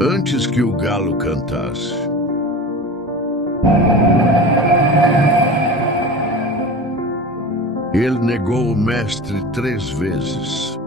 Antes que o galo cantasse, ele negou o mestre 3 vezes.